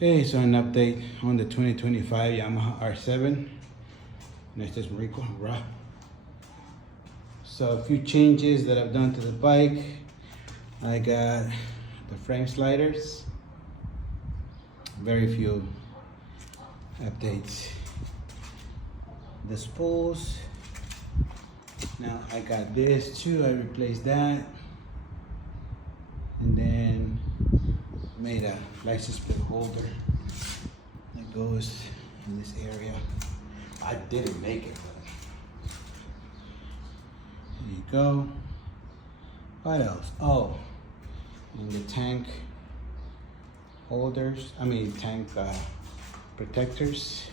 Okay, so an update on the 2025 Yamaha R7. Next is Marico, raw. So a few changes that I've done to the bike. I got the frame sliders. Very few updates. The spools. Now I got this too, I replaced that. And then made a license plate holder that goes in this area. I didn't make it, but there you go. What else? Oh, and the tank holders, tank protectors.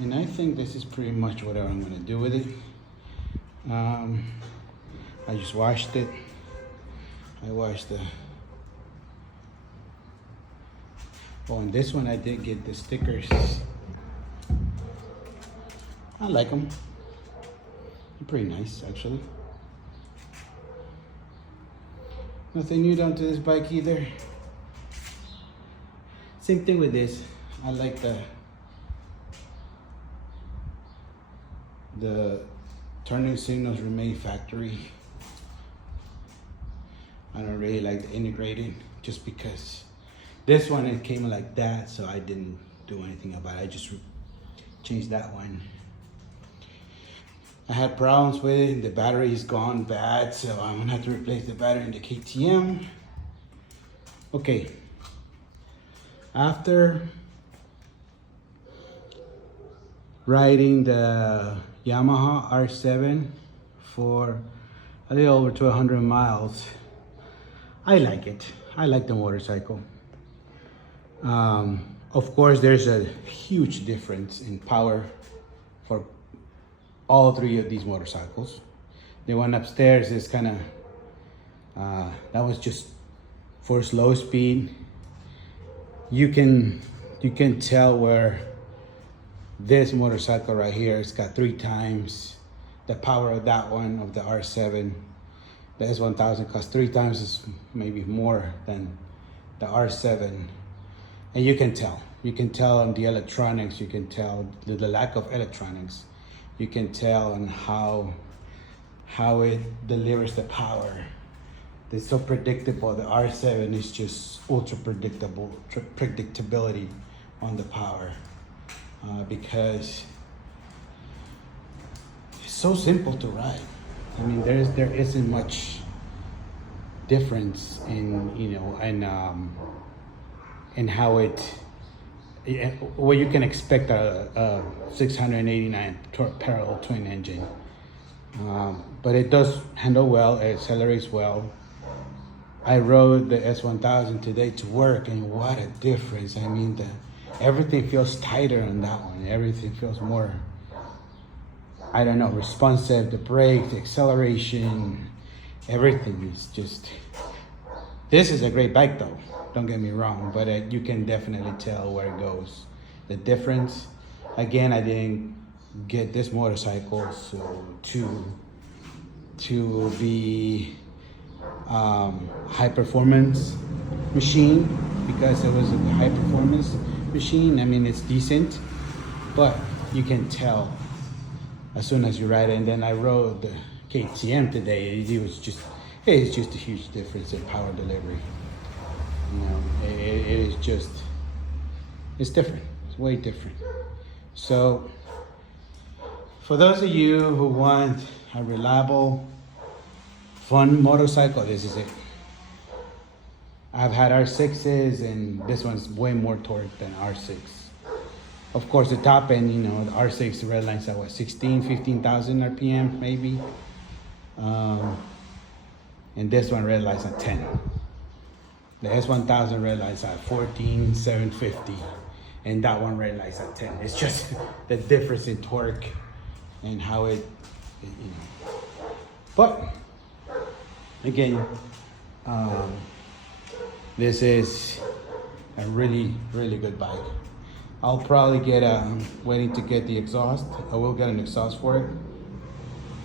And I think this is pretty much what I'm gonna do with it. I just washed it. I washed the, on this one I did get the stickers. I like them. They're pretty nice actually. Nothing new done to this bike either. Same thing with this. I like the turning signals remain factory. I don't really like the integrated just because this one it came like that, so I didn't do anything about it. I just changed that one. I had problems with it. The battery is gone bad, so I'm gonna have to replace the battery in the KTM. Okay. After riding the Yamaha R7 for a little over 100 miles, I like it. I like the motorcycle. Of course, there's a huge difference in power for all three of these motorcycles. The one upstairs is kind of, that was just for slow speed. You can tell where this motorcycle right here, it's got 3 times the power of that one, of the R7. The S1000 costs 3 times as maybe more than the R7. And you can tell on the electronics, you can tell the lack of electronics. You can tell on how it delivers the power. It's so predictable. The R7 is just ultra predictable, predictability on the power. Because it's so simple to ride. I mean, there isn't much difference in, you know, in how what you can expect a 689 parallel twin engine. But it does handle well, it accelerates well. I rode the S1000 today to work, and what a difference. I mean, everything feels tighter on that one. Everything feels more, I don't know, responsive. The brake, the acceleration, everything is just, this is a great bike though, don't get me wrong, but you can definitely tell where it goes. The difference, again, I didn't get this motorcycle so to be high performance machine, because it was a high performance machine. I mean, it's decent, but you can tell as soon as you ride it. And then I rode the KTM today. It's just a huge difference in power delivery. You know, it is just, it's different. It's way different. So for those of you who want a reliable, fun motorcycle, this is it. I've had R6s, and this one's way more torque than R6. Of course, the top end, you know, the R6 red lines at what, 15,000 RPM maybe. And this one red lines at 10. The S1000 red lines at 14,750. And that one red lines at 10. It's just the difference in torque and how it you know. But again, this is a really, really good bike. I'll probably get waiting to get the exhaust. I will get an exhaust for it.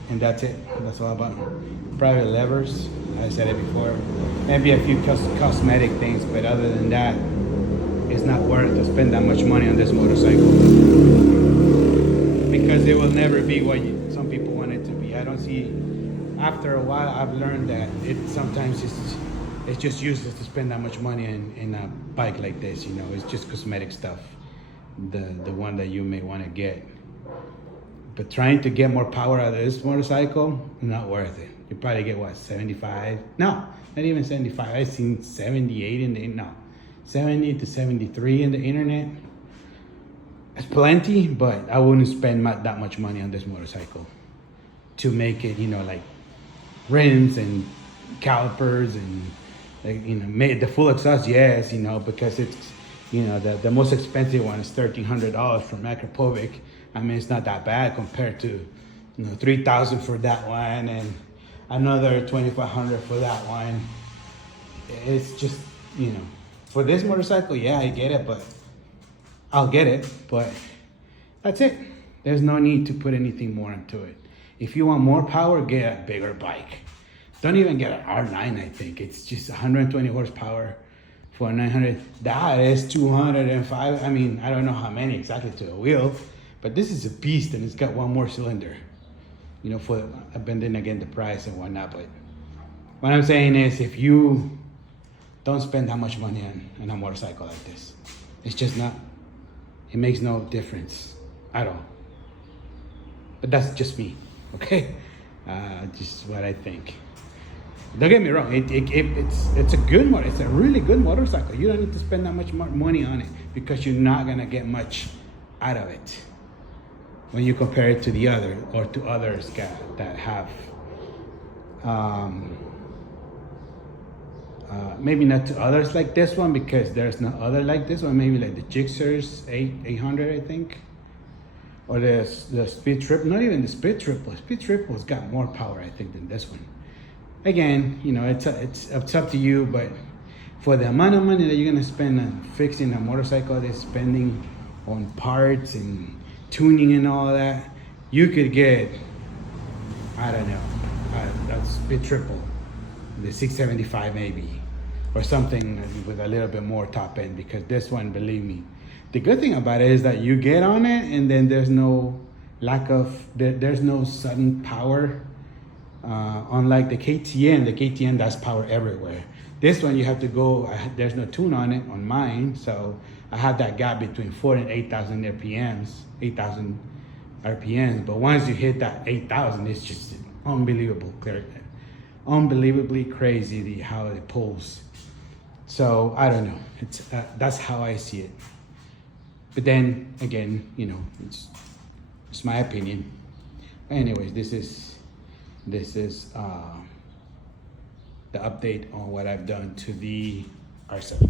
and that's it. That's all about private levers. I said it before. Maybe a few cosmetic things, but other than that, it's not worth to spend that much money on this motorcycle because it will never be what some people want it to be. I don't see. After a while, I've learned that sometimes it's just useless to spend that much money in a bike like this. You know, it's just cosmetic stuff. The one that you may want to get. But trying to get more power out of this motorcycle, not worth it. You probably get what, 75? No, not even 75. I've seen 78 no, 70 to 73 in the internet. It's plenty, but I wouldn't spend that much money on this motorcycle to make it, you know, like rims and calipers and, like, you know, made the full exhaust, yes, you know, because it's, you know, the most expensive one is $1,300 from Akrapovic. I mean, it's not that bad compared to, you know, $3,000 for that one and another $2,500 for that one. It's just, you know, for this motorcycle, yeah, I get it, but I'll get it, but that's it. There's no need to put anything more into it. If you want more power, get a bigger bike. Don't even get an R9, I think. It's just 120 horsepower for 900. That is 205. I mean, I don't know how many exactly to the wheel, but this is a beast and it's got one more cylinder. You know, for then again the price and whatnot. But what I'm saying is, if you don't spend that much money on a motorcycle like this, it's just not, it makes no difference at all. But that's just me, okay? Just what I think. Don't get me wrong, it's a good motor. It's a really good motorcycle. You don't need to spend that much money on it because you're not gonna get much out of it when you compare it to the other or to others that have maybe not to others like this one, because there's no other like this one. Maybe like the Gixxer's 800, I think, or the Speed Triple. Not even the Speed Triple. Speed Triple's got more power, I think, than this one. Again, you know, it's up to you, but for the amount of money that you're gonna spend on fixing a motorcycle, that's spending on parts and tuning and all that, you could get, I don't know, that's Speed Triple, the 675 maybe, or something with a little bit more top end, because this one, believe me, the good thing about it is that you get on it and then there's no there's no sudden power. Unlike the KTM that's power everywhere. This one you have to go, there's no tune on it on mine, so I have that gap between 4,000 and 8,000 RPMs, 8,000 RPMs. But once you hit that 8,000, it's just unbelievably crazy how it pulls. So I don't know. It's that's how I see it. But then again, you know, it's my opinion. Anyways, this is the update on what I've done to the R7.